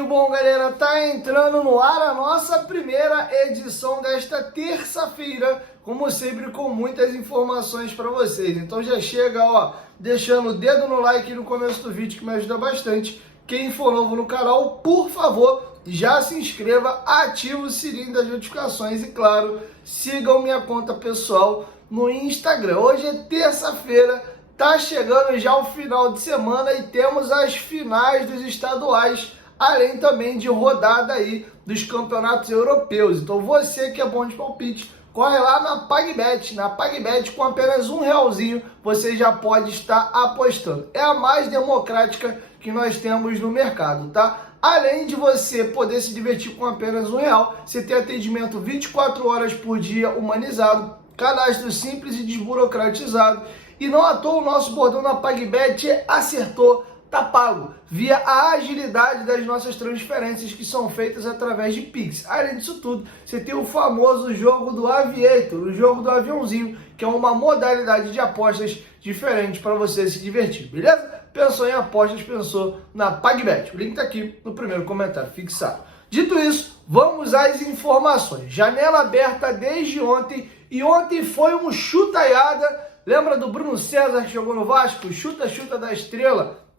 Tudo bom, galera? Tá entrando no ar a nossa primeira edição desta terça-feira, como sempre, com muitas informações para vocês. Então já chega, ó, deixando o dedo no like no começo do vídeo, que me ajuda bastante. Quem for novo no canal, por favor, já se inscreva, ative o sininho das notificações e, claro, sigam minha conta pessoal no Instagram. Hoje é terça-feira, tá chegando já o final de semana e temos as finais dos estaduais, além também de rodada aí dos campeonatos europeus. Então você que é bom de palpite, corre lá na PagBet. Na PagBet, com apenas R$1, você já pode estar apostando. É a mais democrática que nós temos no mercado, tá? Além de você poder se divertir com apenas R$1, você tem atendimento 24 horas por dia humanizado, cadastro simples e desburocratizado. E não à toa o nosso bordão na PagBet é acertou, tá pago, via a agilidade das nossas transferências que são feitas através de Pix. Além disso tudo, você tem o famoso jogo do Aviator, o jogo do aviãozinho, que é uma modalidade de apostas diferente para você se divertir, beleza? Pensou em apostas, pensou na PagBet. O link tá aqui no primeiro comentário fixado. Dito isso, vamos às informações. Janela aberta desde ontem, e ontem foi um chutaiada. Lembra do Bruno César que jogou no Vasco? Chuta da estrela.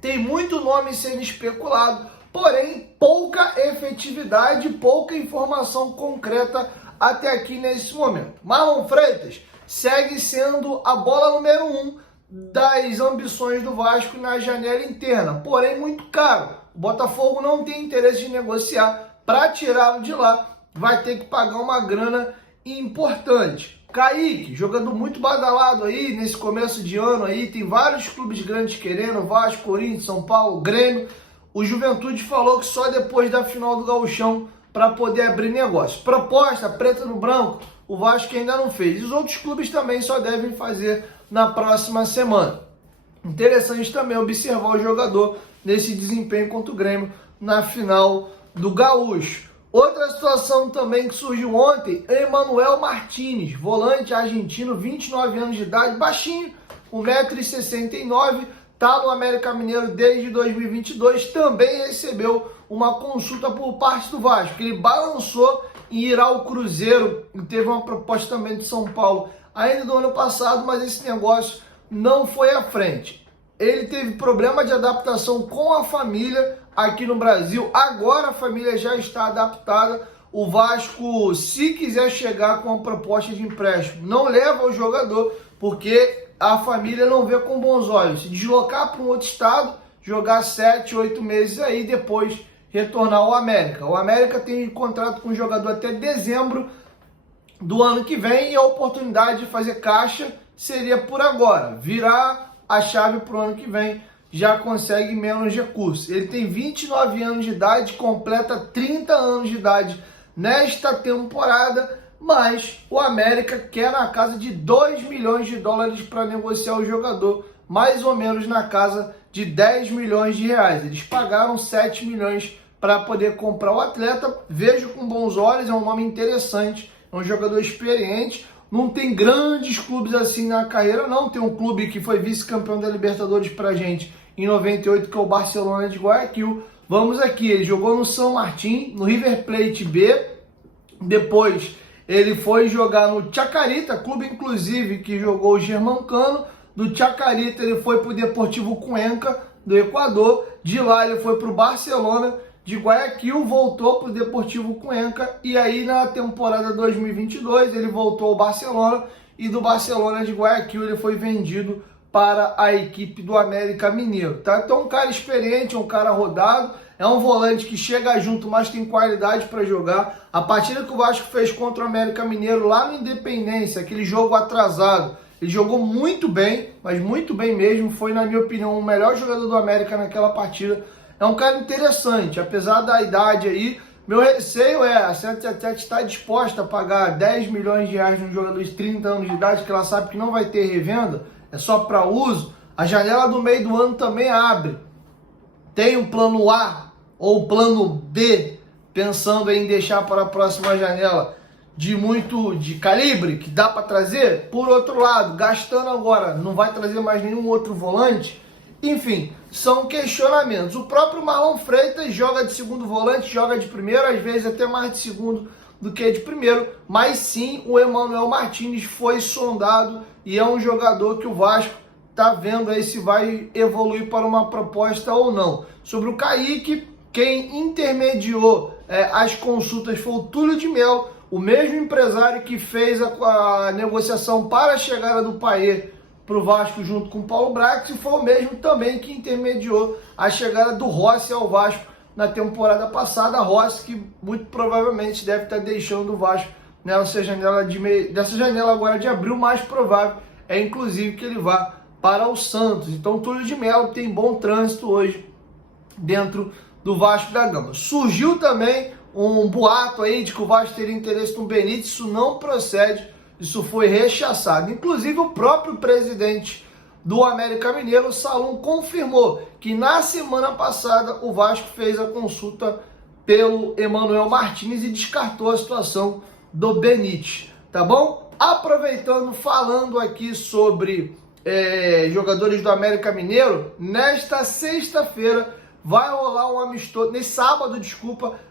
Tem muito nome sendo especulado, porém pouca efetividade, pouca informação concreta até aqui nesse momento. Marlon Freitas segue sendo a bola número 1 das ambições do Vasco na janela interna, porém muito caro. O Botafogo não tem interesse de negociar, para tirá-lo de lá vai ter que pagar uma grana importante. Kaique, jogador muito badalado aí nesse começo de ano aí, tem vários clubes grandes querendo, Vasco, Corinthians, São Paulo, Grêmio. O Juventude falou que só depois da final do Gauchão para poder abrir negócio. Proposta preta no branco, o Vasco ainda não fez. Os outros clubes também só devem fazer na próxima semana. Interessante também observar o jogador nesse desempenho contra o Grêmio na final do Gaúcho. Outra situação também que surgiu ontem, Emmanuel Martínez, volante argentino, 29 anos de idade, baixinho, 1,69 m, está no América Mineiro desde 2022, também recebeu uma consulta por parte do Vasco. Ele balançou em ir ao Cruzeiro e teve uma proposta também de São Paulo ainda do ano passado, mas esse negócio não foi à frente. Ele teve problema de adaptação com a família aqui no Brasil, agora a família já está adaptada. O Vasco, se quiser chegar com uma proposta de empréstimo, não leva o jogador, porque a família não vê com bons olhos. Se deslocar para um outro estado, jogar 7, 8 meses aí, depois retornar ao América. O América tem contrato com o jogador até dezembro do ano que vem, e a oportunidade de fazer caixa seria por agora. Virar a chave para o ano que vem, já consegue menos recursos. Ele tem 29 anos de idade, completa 30 anos de idade nesta temporada, mas o América quer na casa de 2 milhões de dólares para negociar o jogador, mais ou menos na casa de 10 milhões de reais. Eles pagaram 7 milhões para poder comprar o atleta. Vejo com bons olhos, é um nome interessante, é um jogador experiente. Não tem grandes clubes assim na carreira, não. Tem um clube que foi vice-campeão da Libertadores pra gente em 98, que é o Barcelona de Guayaquil. Vamos aqui, ele jogou no São Martín, no River Plate B. Depois ele foi jogar no Chacarita, clube inclusive que jogou o Germancano. Do Chacarita ele foi pro Deportivo Cuenca, do Equador. De lá ele foi pro Barcelona de Guayaquil, voltou para o Deportivo Cuenca, e aí na temporada 2022 ele voltou ao Barcelona, e do Barcelona de Guayaquil ele foi vendido para a equipe do América Mineiro, tá? Então um cara experiente, um cara rodado, é um volante que chega junto, mas tem qualidade para jogar. A partida que o Vasco fez contra o América Mineiro lá no Independência, aquele jogo atrasado, ele jogou muito bem, mas muito bem mesmo, foi na minha opinião o melhor jogador do América naquela partida. É um cara interessante, apesar da idade aí. Meu receio é, a 777 está disposta a pagar 10 milhões de reais num jogador de 30 anos de idade, que ela sabe que não vai ter revenda, é só para uso. A janela do meio do ano também abre. Tem um plano A ou plano B, pensando em deixar para a próxima janela de calibre, que dá para trazer? Por outro lado, gastando agora, não vai trazer mais nenhum outro volante. Enfim, são questionamentos. O próprio Marlon Freitas joga de segundo volante, joga de primeiro, às vezes até mais de segundo do que de primeiro, mas sim, o Emmanuel Martinez foi sondado e é um jogador que o Vasco está vendo aí se vai evoluir para uma proposta ou não. Sobre o Kaique, quem intermediou as consultas foi o Túlio de Melo, o mesmo empresário que fez a negociação para a chegada do Payet para o Vasco junto com o Paulo Brax, e foi o mesmo também que intermediou a chegada do Rossi ao Vasco na temporada passada. Rossi que muito provavelmente deve estar deixando o Vasco nessa janela dessa janela agora de abril, mais provável é inclusive que ele vá para o Santos. Então o Túlio de Melo tem bom trânsito hoje dentro do Vasco da Gama. Surgiu também um boato aí de que o Vasco teria interesse no Benítez, isso não procede, isso foi rechaçado. Inclusive o próprio presidente do América Mineiro, Salum, confirmou que na semana passada o Vasco fez a consulta pelo Emmanuel Martinez e descartou a situação do Benítez, tá bom? Aproveitando, falando aqui sobre jogadores do América Mineiro, nesta sexta-feira vai rolar um amistoso, nesse sábado,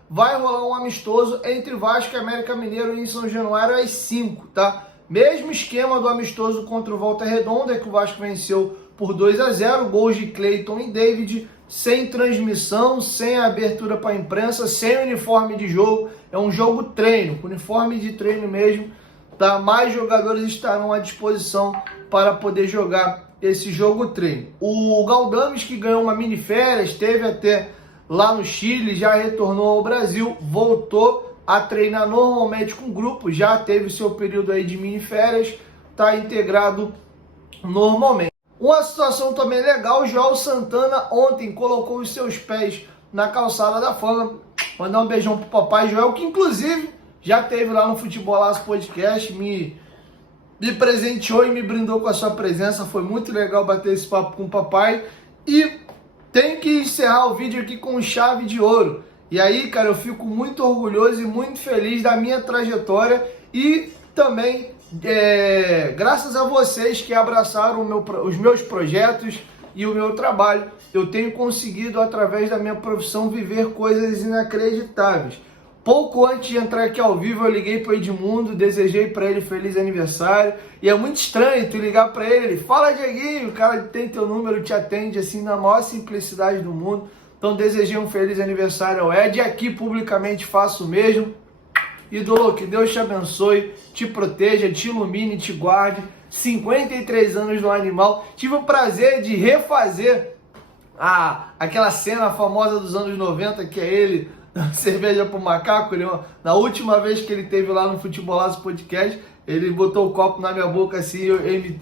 vai rolar um amistoso entre Vasco e América Mineiro em São Januário às 5, tá? Mesmo esquema do amistoso contra o Volta Redonda, que o Vasco venceu por 2-0, gols de Cleiton e David, sem transmissão, sem abertura para a imprensa, sem uniforme de jogo, é um jogo treino, uniforme de treino mesmo, tá? Mais jogadores estarão à disposição para poder jogar esse jogo treino. O Galdames, que ganhou uma mini férias, esteve até lá no Chile, já retornou ao Brasil, voltou a treinar normalmente com o grupo, já teve o seu período aí de mini férias, está integrado normalmente. Uma situação também legal, o João Santana ontem colocou os seus pés na calçada da fama. Mandar um beijão pro papai Joel, que inclusive já teve lá no Futebolaço Podcast, me presenteou e me brindou com a sua presença. Foi muito legal bater esse papo com o papai. E tem que encerrar o vídeo aqui com chave de ouro. E aí, cara, eu fico muito orgulhoso e muito feliz da minha trajetória e também graças a vocês que abraçaram os meus projetos e o meu trabalho, eu tenho conseguido, através da minha profissão, viver coisas inacreditáveis. Pouco antes de entrar aqui ao vivo, eu liguei para o Edmundo, desejei para ele feliz aniversário. E é muito estranho tu ligar para ele, fala, Dieguinho, o cara tem teu número, te atende assim na maior simplicidade do mundo. Então desejei um feliz aniversário ao Ed, e aqui publicamente faço o mesmo. Ídolo, que Deus te abençoe, te proteja, te ilumine, te guarde. 53 anos no animal. Tive o prazer de refazer aquela cena famosa dos anos 90, que é ele dando cerveja pro macaco. Na última vez que ele teve lá no Futebolaço Podcast, ele botou o copo na minha boca assim, eu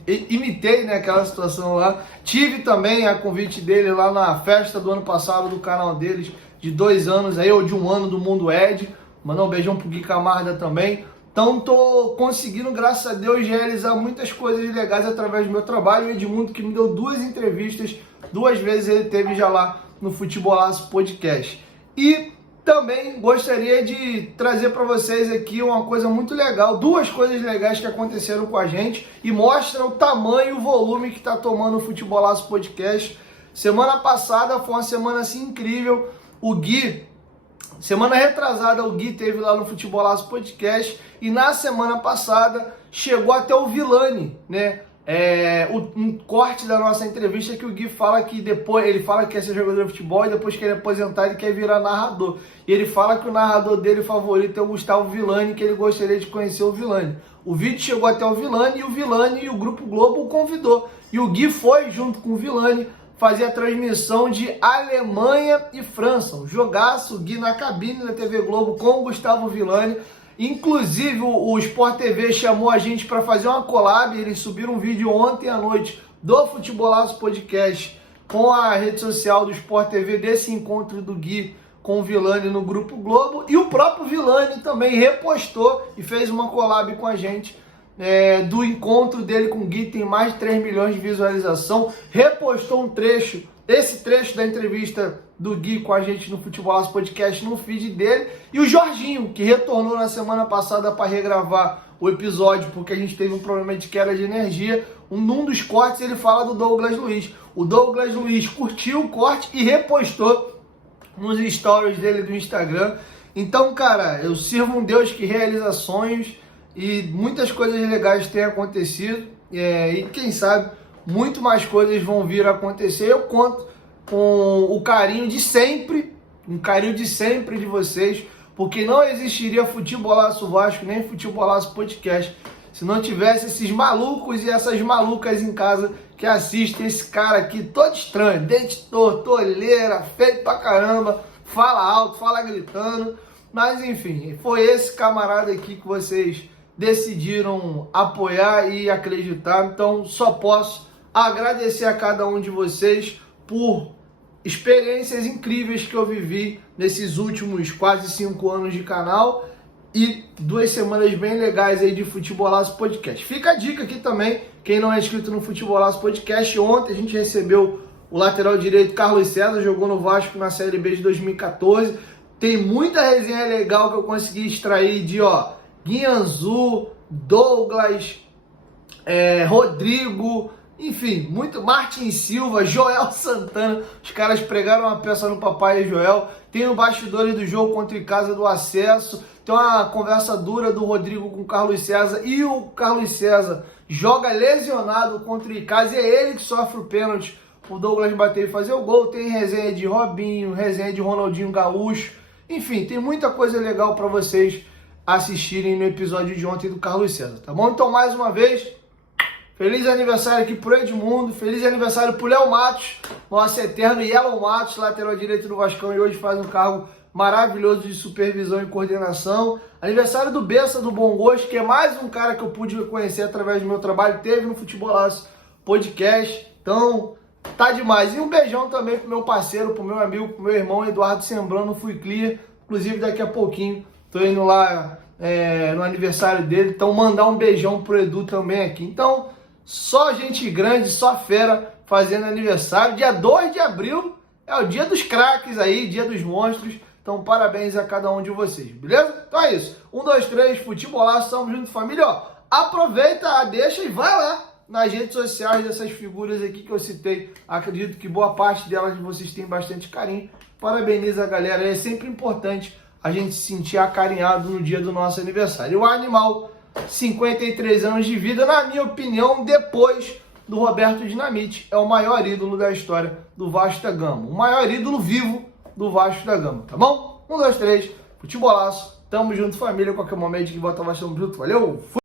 imitei, né, aquela situação lá. Tive também a convite dele lá na festa do ano passado do canal deles, de 2 anos, aí, ou de 1 ano do Mundo Ed. Mandar um beijão pro Gui Camarda também. Então tô conseguindo, graças a Deus, realizar muitas coisas legais através do meu trabalho. O Edmundo, que me deu 2 entrevistas, 2 vezes ele teve já lá no Futebolaço Podcast. E também gostaria de trazer para vocês aqui uma coisa muito legal, 2 coisas legais que aconteceram com a gente e mostram o tamanho e o volume que está tomando o Futebolaço Podcast. Semana passada foi uma semana assim incrível. O Gui, semana retrasada, o Gui teve lá no Futebolaço Podcast e na semana passada chegou até o Vilani, né? Um corte da nossa entrevista que o Gui fala que depois, ele fala que quer ser jogador de futebol e depois que ele aposentar ele quer virar narrador. E ele fala que o narrador dele favorito é o Gustavo Villani, que ele gostaria de conhecer o Villani. O vídeo chegou até o Villani e o Grupo Globo o convidou. E o Gui foi junto com o Villani fazer a transmissão de Alemanha e França. Um jogaço, o Gui na cabine da TV Globo com o Gustavo Villani. Inclusive o Sport TV chamou a gente para fazer uma collab. Eles subiram um vídeo ontem à noite do Futebolaço Podcast com a rede social do Sport TV desse encontro do Gui com o Villani no Grupo Globo. E o próprio Villani também repostou e fez uma collab com a gente do encontro dele com o Gui. Tem mais de 3 milhões de visualização. Repostou um trecho, esse trecho da entrevista do Gui com a gente no Futebolaço Podcast no feed dele. E o Jorginho, que retornou na semana passada para regravar o episódio, porque a gente teve um problema de queda de energia. num dos cortes ele fala do Douglas Luiz. O Douglas Luiz curtiu o corte e repostou nos stories dele do Instagram. Então, cara, eu sirvo um Deus que realiza sonhos e muitas coisas legais têm acontecido. E quem sabe muito mais coisas vão vir a acontecer. Eu conto com o carinho de sempre, de vocês, porque não existiria Futebolaço Vasco nem Futebolaço Podcast se não tivesse esses malucos e essas malucas em casa que assistem esse cara aqui todo estranho, dente torto, olheira, feio pra caramba, fala alto, fala gritando, mas enfim, foi esse camarada aqui que vocês decidiram apoiar e acreditar. Então só posso agradecer a cada um de vocês por experiências incríveis que eu vivi nesses últimos quase 5 anos de canal e 2 semanas bem legais aí de Futebolaço Podcast. Fica a dica aqui também, quem não é inscrito no Futebolaço Podcast, ontem a gente recebeu o lateral direito Carlos César, jogou no Vasco na Série B de 2014. Tem muita resenha legal que eu consegui extrair de Guianzu, Douglas, Rodrigo, enfim, muito, Martin Silva, Joel Santana. Os caras pregaram uma peça no Papai e Joel. Tem o bastidor do jogo contra o Icasa do acesso. Tem uma conversa dura do Rodrigo com o Carlos César. E o Carlos César joga lesionado contra o Icasa. E é ele que sofre o pênalti. O Douglas bater e fazer o gol. Tem resenha de Robinho, resenha de Ronaldinho Gaúcho. Enfim, tem muita coisa legal para vocês assistirem no episódio de ontem do Carlos César, tá bom? Então, mais uma vez, feliz aniversário aqui pro Edmundo, feliz aniversário pro Léo Matos, nosso eterno Yellow Matos, lateral direito do Vascão, e hoje faz um cargo maravilhoso de supervisão e coordenação. Aniversário do Bessa, do Bom Gosto, que é mais um cara que eu pude conhecer através do meu trabalho, teve no Futebolaço Podcast, então tá demais. E um beijão também pro meu parceiro, pro meu amigo, pro meu irmão Eduardo Sembrano, Fui Clear, inclusive daqui a pouquinho tô indo lá no aniversário dele, então mandar um beijão pro Edu também aqui. Então, só gente grande, só fera fazendo aniversário. Dia 2 de abril é o dia dos craques aí, dia dos monstros. Então, parabéns a cada um de vocês, beleza? Então é isso. 1, 2, 3, Futebolaço, tamo junto, família. Aproveita, deixa e vai lá nas redes sociais dessas figuras aqui que eu citei. Acredito que boa parte delas vocês têm bastante carinho. Parabeniza a galera, é sempre importante a gente se sentir acarinhado no dia do nosso aniversário. O animal, 53 anos de vida, na minha opinião, depois do Roberto Dinamite, é o maior ídolo da história do Vasco da Gama. O maior ídolo vivo do Vasco da Gama, tá bom? 1, 2, 3, Futebolaço, tamo junto, família. Qualquer momento que bota mais, tamo junto. Valeu! Fui.